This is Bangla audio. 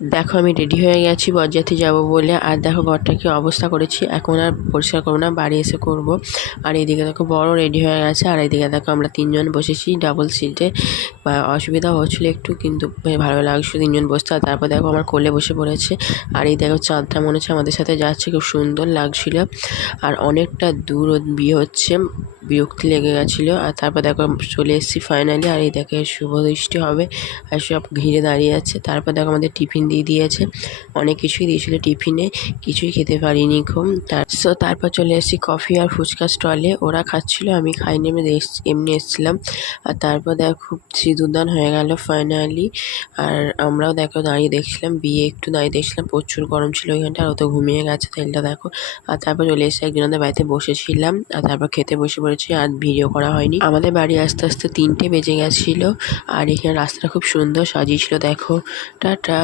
দেখো আমি রেডি হয়ে গেছি বরযাত্রী যাবো বলে। আর দেখো ঘরটা কি অবস্থা করেছি, এখন আর পরিষ্কার করবো না, বাড়ি এসে করব। আর এইদিকে দেখো বড় রেডি হয়ে গেছে, আর এইদিকে দেখো আমরা তিনজন বসেছি ডাবল সিটে। অসুবিধা হচ্ছিলো একটু, কিন্তু ভালো লাগছে তিনজন বসতে। আর তারপর দেখো আমার কোলে বসে পড়েছে। আর এই দেখো চাঁদটা মনে হচ্ছে আমাদের সাথে যাচ্ছে, খুব সুন্দর লাগছিল। আর অনেকটা দূর বিয়ে হচ্ছে, বিরক্তি লেগে গেছিলো। আর তারপর দেখো চলে এসেছি ফাইনালি। আর এই দেখে শুভ দৃষ্টি হবে, আর সব ঘিরে দাঁড়িয়ে আছে। তারপর দেখো আমাদের টিফিন দিয়ে দিয়েছে, অনেক কিছুই দিয়েছিলো টিফিনে, কিছুই খেতে পারিনি খুব। তারপর চলে এসেছি কফি আর ফুচকা স্টলে, ওরা খাচ্ছিল, আমি খাইনি, আমি এমনি এসেছিলাম। আর তারপর দেখো সিঁদুরদান হয়ে গেল ফাইনালি। আর আমরাও দেখো দাঁড়িয়ে দেখছিলাম, বিয়ে একটু দাঁড়িয়ে দেখছিলাম, প্রচুর গরম ছিল ওইখানটা। আর ও তো ঘুমিয়ে গেছে তেলটা দেখো। আর তারপর চলে এসে একজনদের বাড়িতে বসেছিলাম, আর তারপর খেতে বসে পড়েছি, আর ভিডিও করা হয়নি। আমাদের বাড়ি আস্তে আস্তে 3টে বেজে গেছিলো। আর এখানে রাস্তাটা খুব সুন্দর সাজিয়েছিল দেখো। টাটা।